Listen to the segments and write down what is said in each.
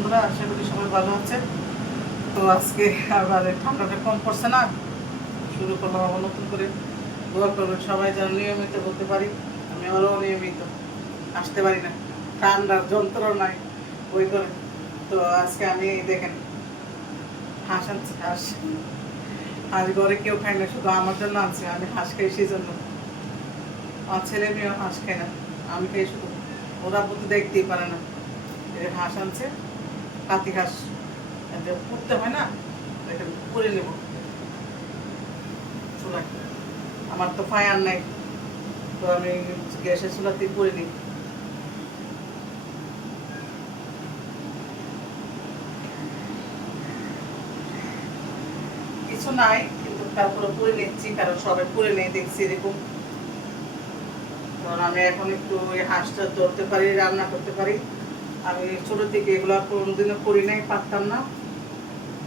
বন্ধুরা, আশা করি সবাই ভালো আছে। তো আজকে আবার ঠান্ডাটা কম পড়ছে না, শুরু করলাম আবার নতুন করে। দোয়া করবেন সবাই যেন নিয়মিত বলতে পারি। আমি আরও নিয়মিত আসতে পারি না, ঠান্ডার যন্ত্রণায় ওই করে। তো আজকে আমি দেখেন হাঁস আনছি, হাঁস। আজ ঘরে কেউ খায় না, শুধু আমার জন্য আনছি। আমি হাঁস খাই সেই জন্য, আমার ছেলে মেয়েও হাঁস খায় না, আমি খাই শুধু। ওরা বুঝতে দেখতেই পারে না। হাঁস আনছে, পাতি ঘাস পুড়তে হয় না, এখানে পুড়ে নেব চুলায়। আমার তো ফায়ার নাই, তো আমি গ্যাসের চুলাতেই পুড়ে নিই। কিছু নাই, কিন্তু তারপরে পুড়ে নিচ্ছি, কারণ সবাই পুড়ে নেই দেখছি এরকম। কারণ আমি এখন একটু ওই হাঁসটা ধরতে পারি, রান্না করতে পারি। আমি ছোট থেকে এগুলো কোনোদিনও করি নাই, পারতাম না।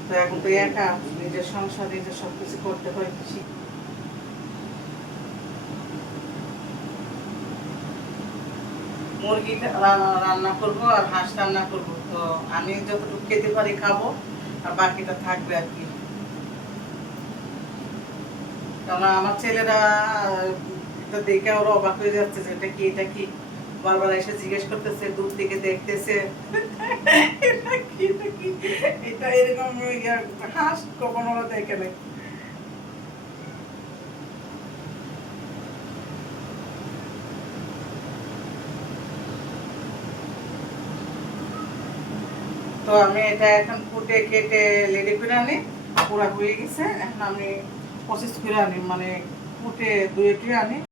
তো এখন তো একা, নিজের সংসার, নিজের সবকিছু করতে হয়। মুরগি রান্না করব আর হাঁস রান্না করব। তো আমি যতটুকু খেতে পারি খাবো, আর বাকিটা থাকবে আর কি। কারণ আমার ছেলেরা এটা দেখে ওরা অবাক হয়ে যাচ্ছে যে এটা কি, এটা কি। বারবার এসে জিজ্ঞেস করতেছে, দূর থেকে দেখতেছে এটা কি, এটা কি, এটা এরকম হাঁস কখনো ওরা দেখে নাই। তো আমি এটা এখন কুটে কেটে রেডি করে আনি। পুরা হয়ে গেছে, এখন আমি প্রসেস করে আনি, মানে কুটে ধুয়ে টুয়ে আনি।